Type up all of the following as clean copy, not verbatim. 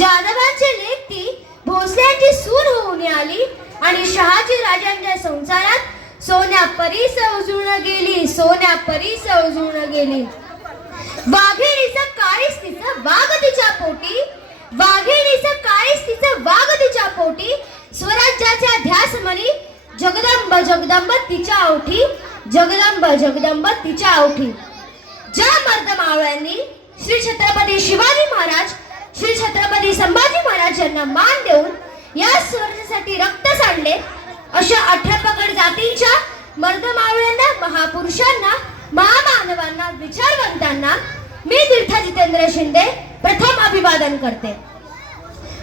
जाधवांची लेकती भोसल्यांची सून होऊन आली आणि शहाजी राजांच्या संसारात सोन्या परीस उजळून गेली, सोन्या परीस उजळून गेली. वाघिणीचं काळीस तिचं वाघ तिच्या पोटी, वाघिणीचं काळीस तिचं वाघ तिच्या पोटी. स्वराज्याच्या ध्यासमणी जगदंब जगदंब तिच्या ओठी, जगदंब जगदंब तिच्या ओठी. ज्या मर्दमावळ्यांनी श्री छत्रपती शिवाजी महाराज, श्री छत्रपती संभाजी महाराज यांना मान देऊन या स्वराज्यासाठी रक्त सांडले, अशा 18 पगड जातींच्या मर्दमावळ्यांना, महापुरुषांना, महामानवांना, विचारवंतांना मी तीर्थ जितेंद्र शिंदे प्रथम अभिवादन करते.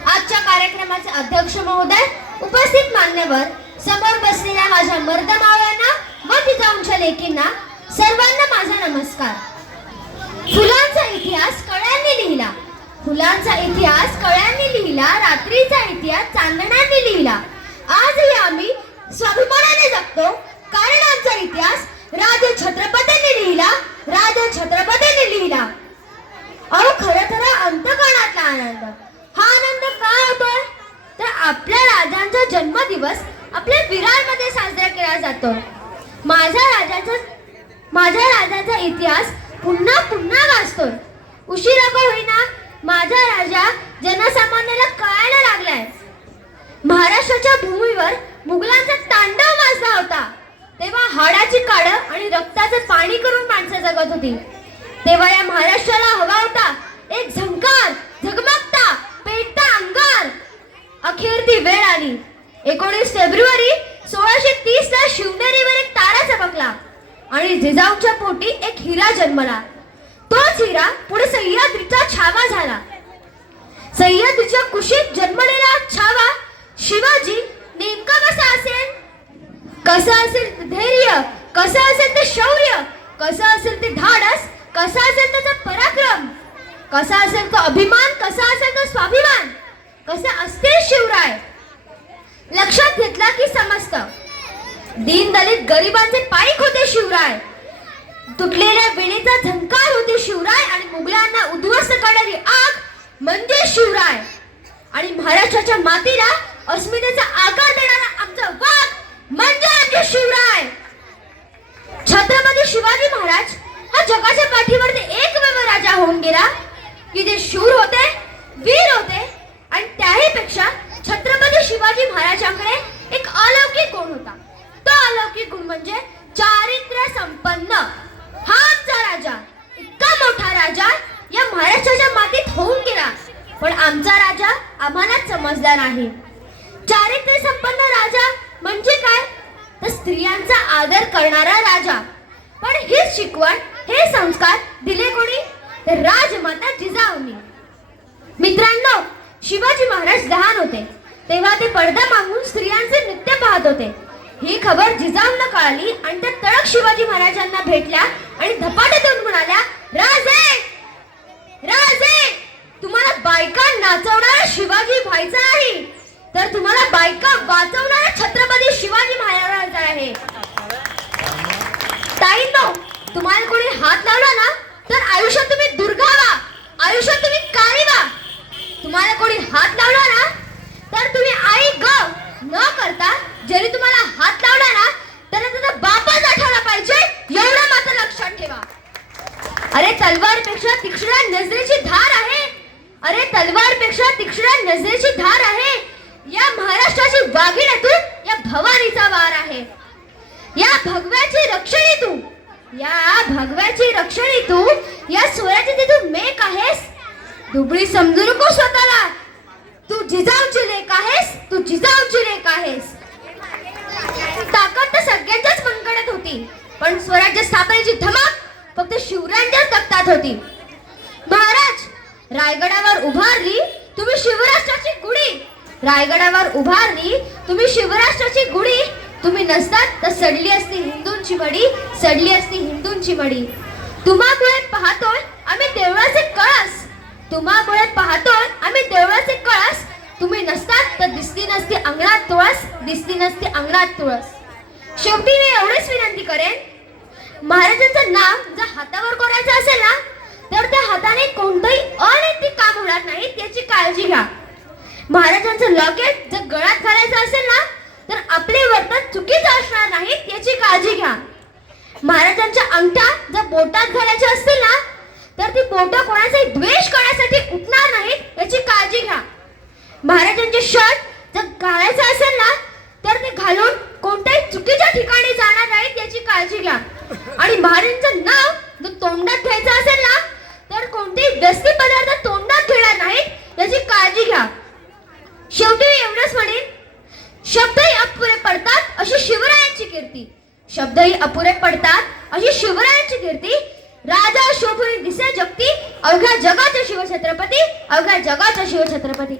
आजच्या कार्यक्रमाचे अध्यक्ष महोदय, उपस्थित मान्यवर, समोर बसलेल्या माझ्या मर्दमावळ्यांना व जिजाऊंच्या लेकींना सर्वांना माझा नमस्कार. फुलांचा इतिहास कळ्यांनी लिहिला, फुलांचा इतिहास कळ्यांनी लिहिला, रात्रीचा इतिहास चांदण्याने लिहिला. आजही आम्ही स्वाभिमानाने जगतो, कारण आमचा इतिहास राजे छत्रपतींनी लिहिला, राजे छत्रपतींनी लिहिला. अहो, खरं तर अंतःकरणातला आनंद, हा आनंद काय होतोय तर आपल्या राजांचा जन्मदिवस आपल्या विरारमध्ये साजरा केला जातो. माझ्या राजाचा इतिहास पुन्हा पुन्हा वाचतोय. उशिरा का होईना माझा राजा जनसामान्याला कळायला लागलाय. महाराष्ट्राच्या भूमीवर मुघलांचा तांडव माजला होता, तेव्हा हाडाची काळं आणि रक्ताचं पाणी करून माणसं जगत होती. तेव्हा या महाराष्ट्राला हवा होता एक झंकार, झगमगता, पेटता अंगार. अखेर ती वेळ आली. 19 फेब्रुवारी 1630 ला शिवनेरीवर एक तारा चमकला आणि जिजाऊच्या पोटी एक हिरा जन्मला. तोच हिरा पुढे सह्याद्रीचा छावा झाला. सह्याद्रीच्या कुशीत जन्मलेला छावा शिवाजी नेमका कसा असेल? कसं असेल ते धैर्य, कसं असेल ते शौर्य, कसं असेल ते धाडस, कसा असेल त्याचा पराक्रम, कसा असेल तो अभिमान, कसा असेल तो स्वाभिमान, कसा असते शिवराय. लक्षात घेतला की समजतं. दीन दलित गरिबांचे पाईक होते शिवराय. तुटलेल्या विणेचा झंकार होते शिवराय आणि मुघलांना उद्ध्वस्त करणारी आग म्हणजे शिवराय. आणि महाराष्ट्राच्या मातीला अस्मितेचा आकार देणारा आमचा वाघ म्हणजे आमचे शिवराय. छत्रपती शिवाजी महाराज हा जगाच्या पाठीवरती एकमेव राजा होऊन गेला की जे शूर होते, वीर होते आणि त्याही पेक्षा छत्रपती शिवाजी महाराजांकडे एक अलौकिक गुण होता. तो अलौकिक गुण म्हणजे चारित्र्य संपन्न. हा आमचा राजा, इतका मोठा राजा या महाराष्ट्राच्या मातीत होऊन गेला, पण आमचा राजा आम्हाला समजला नाही. चारित्र्य संपन्न राजा म्हणजे काय तर स्त्रियांचा आदर करणारा राजा. पण हीच शिकवण, हे संस्कार दिले कोणी तर राजमाता जिजाऊंनी. मित्रांनो, शिवाजी महाराज लहान होते तेव्हा ते पडदा मागून स्त्रियांचे नृत्य पाहत होते. ही खबर जिजाऊंना कळाली आणि त्या तडक शिवाजी महाराजांना भेटल्या आणि धपाट्यातून म्हणाल्या, राजे राजे, तुम्हाला बायका नाचवणारा शिवाजी व्हायचा नाही तर तुम्हाला बायका वाचवणारा छत्रपती शिवाजी महाराज आहे. ताईंनो, तुम्हाला कोणी हात लावला ना तर आयुष्यात तुम्ही दुर्गा व्हा, आयुष्यात तुम्ही काळी व्हा. तुम्हाला कोणी हात लावला ना तर तुम्ही आई ग न करता जरी तुम्हाला हात लावला ना तर त्याचा बापच आठवला पाहिजे, एवढं मात्र लक्षात ठेवा. अरे तलवारपेक्षा तीक्ष्ण नजरेची धार आहे, अरे तलवारपेक्षा तीक्ष्ण नजरेची धार आहे. या महाराष्ट्राची वाघिणीतून या भवानीचा वार आहे. या भगव्याची रक्षणी तू, या भगव्याची रक्षणी तू, या स्वराज्याची तू मेक आहेस. दुबळी समजू नको स्वतःला, तू जिजाऊची लेक आहेस, तू जिजाऊची लेक आहेस. ताकद तर सगळ्यांच्याच मनगडत होती, पण स्वराज्य स्थापनेची धमक फक्त शिवरायांच्याच रक्तात होती. महाराज, रायगडावर उभारली तुम्ही शिवराष्ट्राची गुढी, रायगडावर उभारली तुम्ही शिवराष्ट्राची गुढी. तुम्ही नसतात तर सडली असती हिंदूंची मडी, सडली असती हिंदूंची मडी. तुम्हामुळे पाहतोय आम्ही देवळाचे कळस, तुम्हामुळे पाहतोय आम्ही देवळाचे कळस. तुम्ही नसतात तर दिसली नसती अंगणात तुळस, दिसली नसती अंगणात तुळस. शेवटी मी एवढीच विनंती करेन, महाराजांचं नाव जर हातावर कोरायचं असेल ना तर त्या हाताने कोणतंही अनैतिक काम होणार नाही याची काळजी घ्या. महाराजांचं लॉकेट जर गळ्यात घालायचं असेल ना तर आपले वर्तन चुकीचं असणार नाही याची काळजी घ्या. महाराजांच्या अंगठ्या जर बोटात घालायच्या असतील ना तर ती बोटं कोणाचाही द्वेष करण्यासाठी उठणार नाहीत याची काळजी घ्या. महाराजांचे शर्ट जर घालायचं असेल ना तर ते घालून कोणत्याही चुकीच्या ठिकाणी जाणार नाहीत याची काळजी घ्या. आणि महाराजांचं नाव जर तोंडात घ्यायचं असेल ना तर कोणतेही व्यस्ती पदार्थ तोंडात घेणार नाहीत याची काळजी घ्या. शेवटी एवढंच म्हणेन, शब्दही अपुरे पडतात अशी शिवरायांची कीर्ती. शब्दही अपुरे पडतात अशी शिवरायांची कीर्ती. राजा शोभून दिसे जगती, अवघ्या जगाचा शिवछत्रपती, अवघ्या जगाचा शिवछत्रपती.